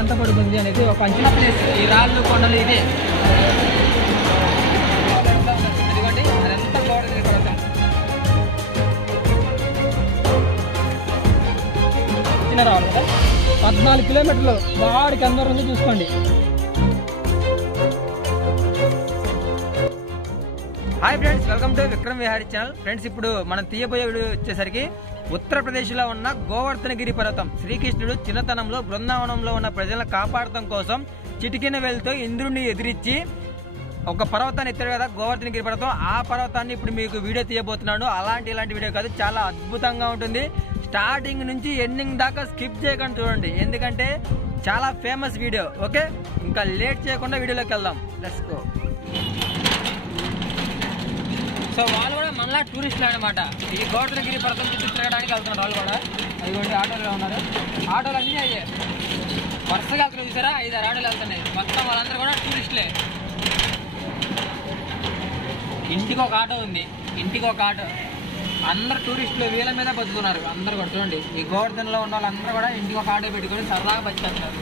ఎంత పడుతుంది అనేది ఒక అంచనా ప్లేస్. ఈ రాళ్ళు కొండలు ఇదే అదిగోండి, అదంతా గోవర్ధనగిరి పర్వతం. రావాలి కదా 14 కిలోమీటర్లు వాడికి అందరూ ఉంది చూసుకోండి. Hi friends, welcome to Vikram Vihari channel. Friends, ఇప్పుడు మనం తీయబోయే వీడియో వచ్చేసరికి ఉత్తరప్రదేశ్ లో ఉన్న గోవర్ధనగిరి పర్వతం. శ్రీకృష్ణుడు చిన్నతనంలో బృందావనంలో ఉన్న ప్రజలను కాపాడటం కోసం చిటికిన వేలుతో ఇంద్రుడిని ఎదిరించి ఒక పర్వతాన్ని ఎత్తాడు కదా, గోవర్ధనగిరి పర్వతం. ఆ పర్వతాన్ని ఇప్పుడు మీకు వీడియో తీయబోతున్నాను. ఇలాంటి వీడియో కాదు, చాలా అద్భుతంగా ఉంటుంది. స్టార్టింగ్ నుంచి ఎండింగ్ దాకా స్కిప్ చేయకుండా చూడండి, ఎందుకంటే చాలా ఫేమస్ వీడియో. ఓకే, ఇంకా లేట్ చేయకుండా వీడియోలోకి వెళ్దాం. Let's go. సో వాళ్ళు కూడా మనలా టూరిస్టులు అనమాట. ఈ గోవర్ధనగిరి పర్వతం చుట్టూ తిరగడానికి వెళ్తున్నారు వాళ్ళు కూడా. అదిగోండి ఆటోలో ఉన్నారు. ఆటోలు అన్నీ అయ్యే వరుసగా వెళ్తున్నారు, చూసారా? 5-6 ఆటోలు వెళ్తున్నాయి. మొత్తం వాళ్ళందరూ కూడా టూరిస్టులే. ఇంటికి ఒక ఆటో ఉంది, ఇంటికి ఒక ఆటో. అందరు టూరిస్టులు వీళ్ళ మీద బతుకున్నారు. అందరూ కూడా చూడండి, ఈ గోవర్ధనలో ఉన్న వాళ్ళందరూ కూడా ఇంటికి ఒక ఆటో పెట్టుకొని సరదాగా బతికేస్తున్నారు.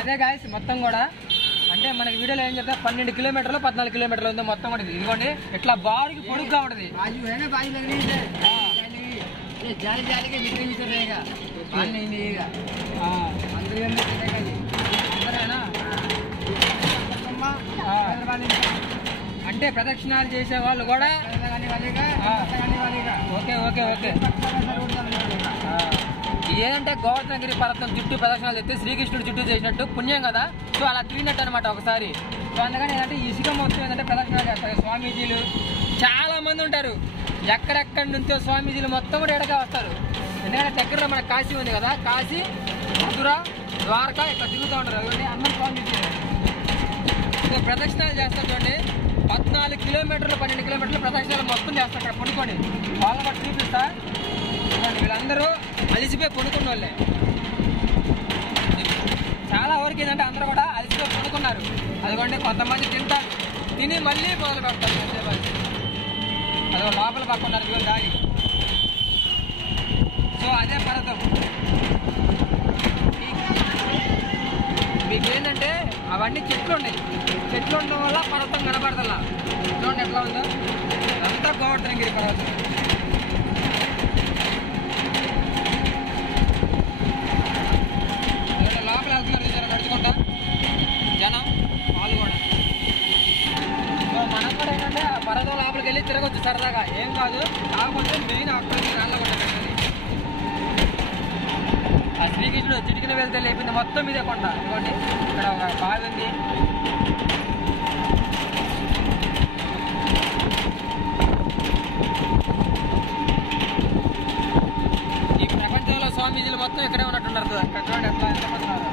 అదే గాయస్, మొత్తం కూడా అంటే మనకి వీడియోలో ఏం చెప్తా 12 కిలోమీటర్లు 14 కిలోమీటర్లు ఉంది మొత్తం కూడా. ఇదిగోండి ఇట్లా బారుకి పొడుగ్గా ఉంటుంది. అంటే ప్రదక్షిణాలు చేసే వాళ్ళు కూడా ఓకే ఓకే ఓకే. ఇదేంటే గోవర్ధనగిరి పర్వతం చుట్టూ ప్రదక్షిణాలు చేస్తే శ్రీకృష్ణుడు చుట్టూ చేసినట్టు పుణ్యం కదా. సో అలా తిరిగినట్టు అనమాట ఒకసారి. సో అందుకని ఏంటంటే ఇసుక మొత్తం ఏంటంటే ప్రదక్షిణాలు చేస్తారు. స్వామీజీలు చాలా మంది ఉంటారు, ఎక్కడెక్కడి నుంచో స్వామీజీలు మొత్తం కూడా ఎడగా వస్తారు. ఎందుకంటే దగ్గరలో మన కాశీ ఉంది కదా, కాశీ, మథుర, ద్వారకా ఇక్కడ తిరుగుతూ ఉంటారు. అదే అందరూ స్వామీజీలు. సో ప్రదక్షిణాలు చేస్తారు చూడండి. 14 కిలోమీటర్లు 12 కిలోమీటర్లు ప్రదక్షిణాలు మొత్తం చేస్తారు. అక్కడ పడుకొని వాళ్ళ కూడా చూపిస్తా. వీళ్ళందరూ అలిసిపోయి పడుకున్న వాళ్ళే. చాలా వరకు ఏంటంటే అందరూ కూడా అలిసిపోయి పడుకున్నారు. అదిగోండి కొంతమంది తింటారు, తిని మళ్ళీ మొదలు పెడతారు. అదో లోపల పక్కున్నారు ఇదిగో దారి. సో అదే పర్వతం. మీకు ఏంటంటే అవన్నీ చెట్లు ఉన్నాయి, చెట్లు ఉండడం వల్ల పర్వతం కనపడతల్లా. చూడండి ఎట్లా ఉందో, అంతా గోవర్ధనగిరి పర్వతం. లోపల వెళ్తున్నారు నడుచుకుంటా జనం వాళ్ళు కూడా. సో మనం కూడా ఏంటంటే ఆ పర్వతం లోపలికి వెళ్ళి తిరగొచ్చు సరదాగా, ఏం కాదు. కాకపోతే మెయిన్ అక్కడికి రాళ్ళగొండ పెట్టాలి. ఆ శ్రీకృష్ణుడు చిటికిన వెళ్తే లేపింది మొత్తం ఇదే కొండ. ఇదిగోండి ఇక్కడ ఒక బావి ఉంది. ఈ ప్రపంచంలో స్వామీజీలు మొత్తం ఇక్కడే ఉన్నట్టున్నారు. అక్కడ చూడండి ఎట్లా ఎంతమంది ఉన్నారు.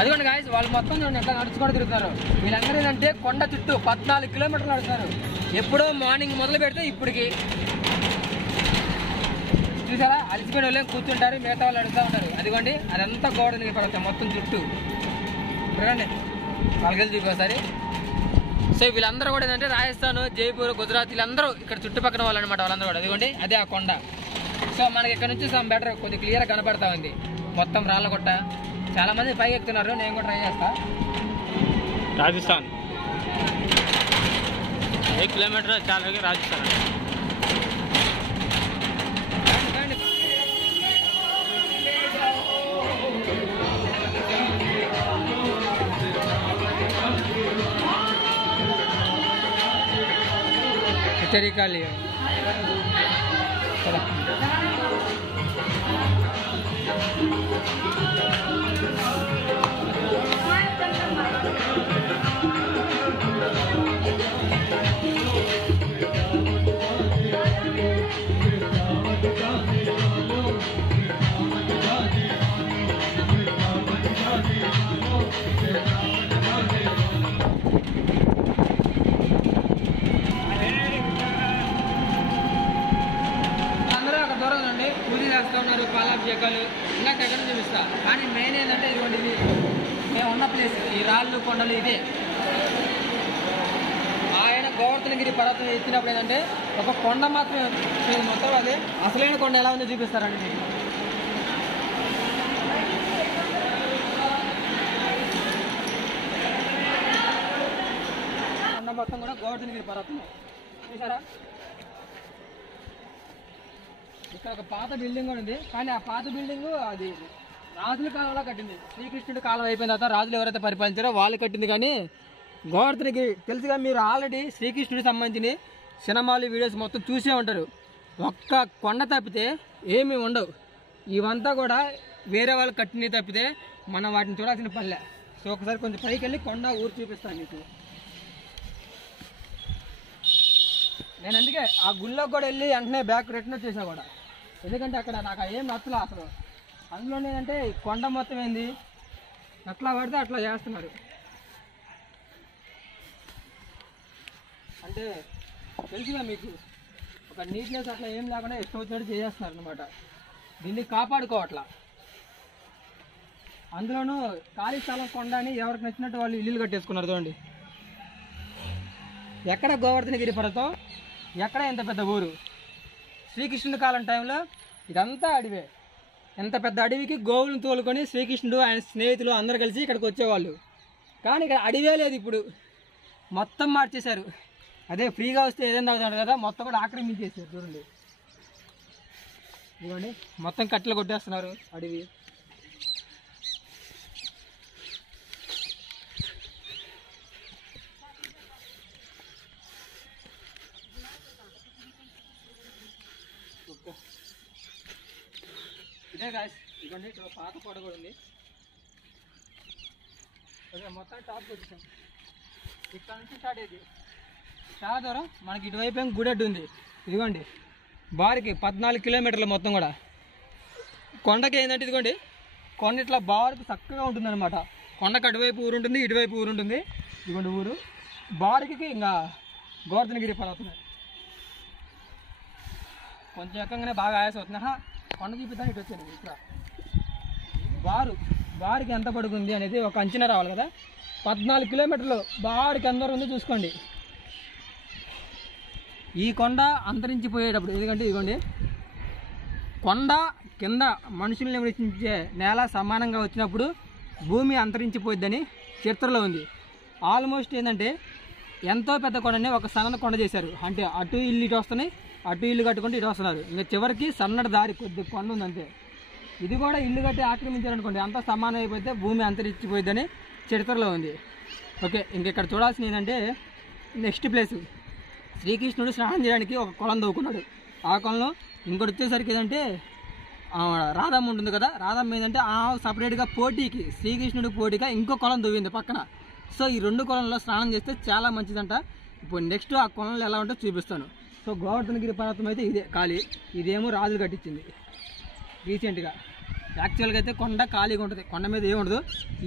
అదిగోండి గాయస్, వాళ్ళు మొత్తం చూడండి ఎట్లా నడుచుకొని తిరుగుతున్నారు. వీళ్ళందరూ ఏంటంటే కొండ చుట్టూ 14 కిలోమీటర్లు నడుస్తున్నారు. ఎప్పుడో మార్నింగ్ మొదలు పెడితే ఇప్పటికి చూసారా, అలసిపోయిన వాళ్ళే కూర్చుంటారు, మిగతా వాళ్ళు నడుస్తూ ఉంటారు. అదిగోండి అదంతా గోవర్ధనగిరి పర్వతం మొత్తం చుట్టూ. చూడండి వాళ్ళకి చూపి. సో వీళ్ళందరూ కూడా ఏంటంటే రాజస్థాన్, జైపూర్, గుజరాత్ వీళ్ళందరూ ఇక్కడ చుట్టుపక్కల వాళ్ళు అనమాట. వాళ్ళందరూ కూడా అదిగోండి అదే ఆ కొండ. సో మనకి ఇక్కడ నుంచి సమ్ బెటర్ కొద్దిగా క్లియర్గా కనపడతా ఉంది. మొత్తం రాళ్ళగొట్ట. చాలా మంది పైకి ఎక్కుతున్నారు, నేను కూడా ట్రై చేస్తా. రాజస్థాన్ 1 కిలోమీటర్ చాలా రాజస్థాన్. तरीका लिया పాలాభిషేకాలు ఇంకా దగ్గర చూపిస్తా. కానీ మెయిన్ ఏంటంటే ఇదిగోండి, ఇది మేము ఉన్న ప్లేస్. ఈ రాళ్ళు కొండలు ఇదే. ఆయన గోవర్ధనగిరి పర్వతం ఎత్తినప్పుడు ఏంటంటే ఒక కొండ మాత్రమే ఇది మొత్తం అదే అసలైన కొండ ఎలా ఉందో చూపిస్తారండి మీకు. కొండ మొత్తం కూడా గోవర్ధనగిరి పర్వతం చూసారా. ఇక్కడ ఒక పాత బిల్డింగ్ కూడా ఉంది, కానీ ఆ పాత బిల్డింగ్ అది రాజుల కాలంలో కట్టింది. శ్రీకృష్ణుడి కాలం అయిపోయిన తర్వాత రాజులు ఎవరైతే పరిపాలించారో వాళ్ళు కట్టింది. కానీ గోవర్ధనగిరి తెలుసుగా, మీరు ఆల్రెడీ శ్రీకృష్ణుడికి సంబంధించిన సినిమాలు వీడియోస్ మొత్తం చూసే ఉంటారు. ఒక్క కొండ తప్పితే ఏమీ ఉండవు. ఇవంతా కూడా వేరే వాళ్ళు కట్టినవి తప్పితే మనం వాటిని చూడాల్సిన పనిలే. సో ఒకసారి కొంచెం పైకి వెళ్ళి కొండ ఊరు చూపిస్తాను మీకు. నేను అందుకే ఆ గుళ్ళోకి కూడా వెళ్ళి వెంటనే బ్యాక్ రిటర్న్ వచ్చేసా కూడా, ఎందుకంటే అక్కడ నాకు ఏం నచ్చలే అసలు. అందులోనే ఏంటంటే కొండ మొత్తం ఏంది అట్లా పడితే అట్లా చేస్తున్నారు. అంటే తెలుసుగా మీకు, ఒక నీట్నెస్ అట్లా ఏం లేకుండా ఇష్టం వచ్చినట్టు చేసేస్తున్నారు అనమాట. దీన్ని కాపాడుకోవట్లా. అందులోనూ ఖాళీ స్థలం కొండ అని ఎవరికి నచ్చినట్టు వాళ్ళు ఇల్లులు కట్టేసుకున్నారు. చూడండి, ఎక్కడ గోవర్ధనగిరి పర్వతం, ఎక్కడ ఎంత పెద్ద ఊరు. శ్రీకృష్ణుడి కాలం టైంలో ఇదంతా అడవే. ఎంత పెద్ద అడవికి గోవులను తోలుకొని శ్రీకృష్ణుడు ఆయన స్నేహితులు అందరు కలిసి ఇక్కడికి వచ్చేవాళ్ళు. కానీ ఇక్కడ అడవే లేదు, ఇప్పుడు మొత్తం మార్చేశారు. అదే ఫ్రీగా వస్తే ఏదైనా అవుతాడు కదా, మొత్తం కూడా ఆక్రమించేసారు. చూడండి, ఇదిగోండి మొత్తం కట్టెలు కొట్టేస్తున్నారు అడవి. ఇదే గాయస్, ఇదిగోండి ఇక్కడ పాత కోట కూడా ఉంది. ఓకే, మొత్తం టాప్కి వచ్చేసాం. ఇక్కడ నుంచి స్టార్ట్ అయ్యింది చాలా దూరం. మనకి ఇటువైపు ఏం గుడెడ్డు ఉంది. ఇదిగోండి బారికి 14 కిలోమీటర్లు మొత్తం కూడా. కొండకి ఏంటంటే ఇదిగోండి కొండ ఇట్లా బారుకు చక్కగా ఉంటుంది అనమాట. కొండకు అటువైపు ఊరు ఉంటుంది, ఇటువైపు ఊరు ఉంటుంది. ఇదిగోండి ఊరు బారికి ఇంకా గోవర్ధనగిరి పర్వతం. కొంచెం ఎక్కగానే బాగా ఆయాసం అవుతుంది. కొండ చూపిద్దాం, ఇటు వచ్చాను. ఇక్కడ బారికి ఎంత పడుకుంది అనేది ఒక అంచనా రావాలి కదా. 14 కిలోమీటర్లు బారికి ఎంత ఉందో చూసుకోండి. ఈ కొండ అంతరించిపోయేటప్పుడు, ఎందుకంటే ఇదిగోండి కొండ కింద మనుషులు నివసించే నేల సమానంగా వచ్చినప్పుడు భూమి అంతరించిపోయిద్దని చరిత్రలో ఉంది. ఆల్మోస్ట్ ఏంటంటే ఎంతో పెద్ద కొండని ఒక సన్న కొండ చేశారు. అంటే అటు ఇల్లు ఇటు వస్తున్నాయి, అటు ఇల్లు కట్టుకుంటూ ఇటు వస్తున్నారు. ఇంకా చివరికి సన్నటి దారి కొద్ది కొండ ఉంది అంతే. ఇది కూడా ఇల్లు కట్టి ఆక్రమించారనుకోండి, అంతా సమానం అయిపోతే భూమి అంతరించిపోయిద్దని చరిత్రలో ఉంది. ఓకే, ఇంకెక్కడ చూడాల్సింది ఏంటంటే నెక్స్ట్ ప్లేస్. శ్రీకృష్ణుడు స్నానం చేయడానికి ఒక కొలం తవ్వుకున్నాడు. ఆ కొలంలో ఇంకోటి వచ్చేసరికి ఏంటంటే రాధమ్మ ఉంటుంది కదా, రాధమ్మ ఏంటంటే ఆ సపరేట్గా పోటీకి శ్రీకృష్ణుడి పోటీగా ఇంకో కొలం తవ్వింది పక్కన. సో ఈ 2 కొలంలో స్నానం చేస్తే చాలా మంచిదంట. ఇప్పుడు నెక్స్ట్ ఆ కొలంలో ఎలా ఉంటుందో చూపిస్తాను. సో గోవర్ధనగిరి పర్వతం అయితే ఇదే ఖాళీ, ఇదేమో రాజులు కట్టించింది రీసెంట్గా. యాక్చువల్గా అయితే కొండ ఖాళీగా ఉంటుంది, కొండ మీద ఏముండదు.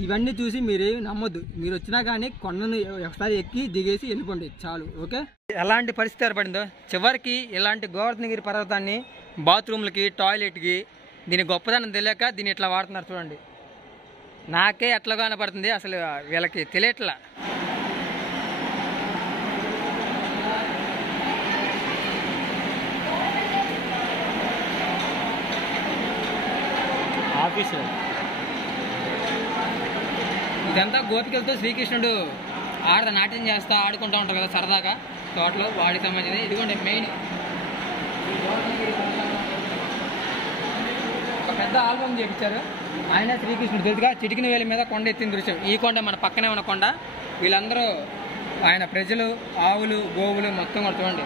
ఇవన్నీ చూసి మీరేమి నమ్మొద్దు. మీరు వచ్చినా కానీ కొండను ఒకసారి ఎక్కి దిగేసి వెళ్ళిపోండి చాలు. ఓకే, ఎలాంటి పరిస్థితి ఏర్పడిందో. చివరికి ఇలాంటి గోవర్ధనగిరి పర్వతాన్ని బాత్రూమ్లకి, టాయిలెట్కి దీని గొప్పదనం తెలియక దీన్ని ఇట్లా వాడుతున్నారు. చూడండి, నాకే ఎట్లా కనపడుతుంది, అసలు వీళ్ళకి తెలియట్లా. ఆఫీసు ఇదంతా గోపికలతో శ్రీకృష్ణుడు నాట్యం చేస్తా ఆడుకుంటూ ఉంటారు కదా సరదాగా తోటలో, వాడికి సంబంధించింది. ఇదిగోండి మెయిన్ ఒక పెద్ద ఆల్బమ్ చేయించారు. ఆయన శ్రీకృష్ణుడు తెలుసుగా చిటికిన వేలి మీద కొండ ఎత్తిన దృశ్యం. ఈ కొండ మన పక్కనే ఉన్న కొండ. వీళ్ళందరూ ఆయన ప్రజలు, ఆవులు, గోవులు మొత్తం కూడా చూడండి.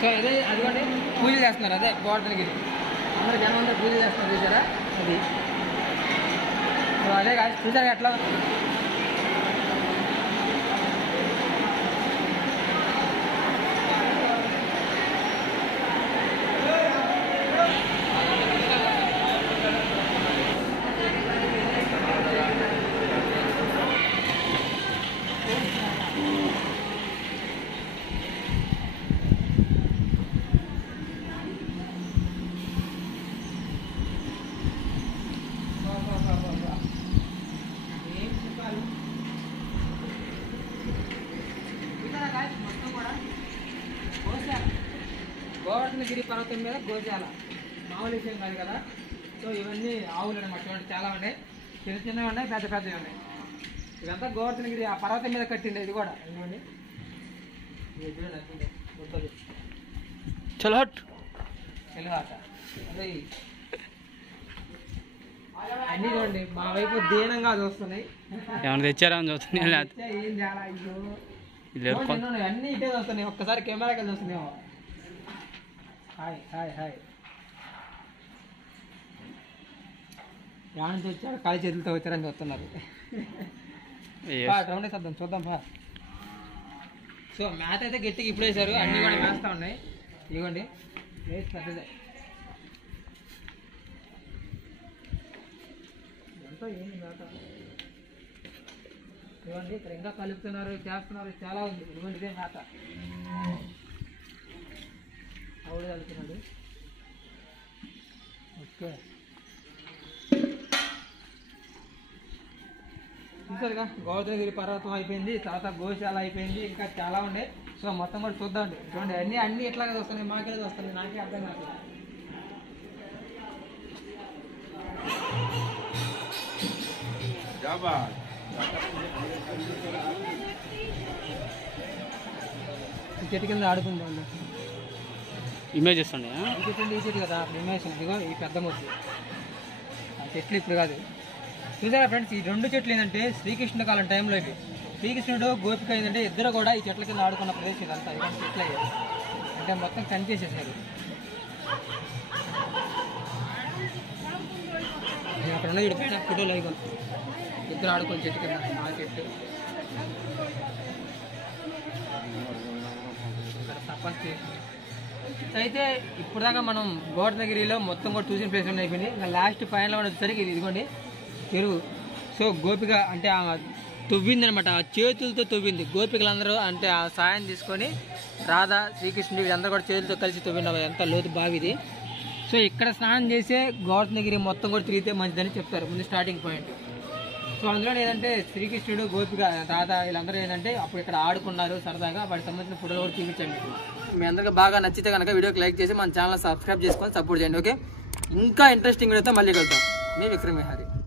సో ఇదే అదిగోండి పూజలు చేస్తున్నారు. అదే గోవర్ధనగిరి అందరూ జనం అంతా పూజలు చేస్తున్నారు చూసారా, అది. సో అదే కాదు చూసారా ఎట్లా పర్వతం మీద గోశాల మామూలు విషయం కాదు కదా. సో ఇవన్నీ ఆవులు అనమాట. చూడండి చాలా ఉన్నాయి, చిన్న చిన్నవి ఉన్నాయి, పెద్ద పెద్దవి ఉన్నాయి. ఇదంతా గోవర్ధనగిరి ఆ పర్వతం మీద కట్టిండే. ఇది కూడా ఇవ్వండి, గుట్టలు చలో హట్ తెలుగాట అదే అన్నీ చూడండి మా వైపు దీనంగా చూస్తున్నాయి. ఏమైనా తెచ్చారా అని చూస్తుంది. ఏం చాలా అన్నీ ఇటే చూస్తున్నాయి. ఒక్కసారి కెమెరాకి వెళ్ళి చూస్తున్నాయేమో. Hi hi hi. యానం తెచ్చారు, కాలి చేతులతో వచ్చారని చూస్తున్నారు. రౌండ్ వేసేద్దాం, చూద్దాం బా. సో మ్యాథ్ అయితే గట్టిగా ఇప్పుడు వేసారు, అన్నీ కూడా వేస్తూ ఉన్నాయి. ఇదిగోండి వేసి పెద్దదే. ఇదంతా ఏంటి మేత? ఇవ్వండి ఇక్కడ ఇంకా కలుపుతున్నారు, చేస్తున్నారు, చాలా ఉంది. ఇదిగోండి ఇదే మేత. ఆవిడ కలుపుతున్నాడు. ఓకే చూసారుగా, గోవర్ధనగిరి పర్వతం అయిపోయింది, తర్వాత గోశాల అయిపోయింది, ఇంకా చాలా ఉండే. సో మొత్తం కూడా చూద్దామండి. చూడండి అన్నీ ఎట్లాగే వస్తున్నాయి, మాకేది వస్తున్నాయి, నాకే అర్థం కాదు. ఈ చెట్టు కింద ఆడుకుందాం. ఇమేజ్ ఇస్తుండే ఈ చెట్టు కదా ఇమేజ్. ఇదిగో ఈ పెద్ద మొత్తం ఆ చెట్లు ఇప్పుడు కాదు. చూసారా ఫ్రెండ్స్, ఈ రెండు చెట్లు ఏంటంటే శ్రీకృష్ణ కాలం టైంలో ఇవి. శ్రీకృష్ణుడు గోపిక ఏంటంటే ఇద్దరు కూడా ఈ చెట్ల కింద ఆడుకున్న ప్రదేశం ఇదంతా. ఇవన్నీ చెట్లు అయ్యాయి అంటే మొత్తం కనిపించేసారు. అక్కడ ఉన్న ఇటు పైన ఫోటోలు అయ్యి ఇద్దరు ఆడుకోవాలి చెట్టు కింద. ఆ చెట్టు తప్పని అయితే ఇప్పుడు దాకా మనం గోవర్ధనగిరిలో మొత్తం కూడా చూసిన ప్లేస్ అయిపోయింది. ఇంకా లాస్ట్ ఫైనల్ వచ్చేసరికి ఇది ఇదిగోండి చెరువు. సో గోపిక అంటే తవ్వింది అనమాట, ఆ చేతులతో తవ్వింది. గోపికలందరూ అంటే ఆ సాయం తీసుకొని రాధా శ్రీకృష్ణుడు వీళ్ళందరూ కూడా చేతులతో కలిసి తవ్వింది. ఎంత లోతు బావిది. సో ఇక్కడ స్నానం చేసే గోవర్ధనగిరి మొత్తం కూడా తిరిగితే మంచిదని చెప్తారు ముందు స్టార్టింగ్ పాయింట్. సో అందులో ఏంటంటే శ్రీకృష్ణుడు గోపిక రాధా వీళ్ళందరూ ఏంటంటే అప్పుడు ఇక్కడ ఆడుకున్నారు సరదాగా. వాటికి సంబంధించిన ఫోటోలు కూడా చూపించండి. మీ అందరికీ బాగా నచ్చితే కనుక వీడియోకి లైక్ చేసి మన ఛానల్ సబ్స్క్రైబ్ చేసుకొని సపోర్ట్ చేయండి. ఓకే, ఇంకా ఇంట్రెస్టింగ్ వీడియోతో మళ్ళీ కలుద్దాం. మీ విక్రమ్ విహారీ.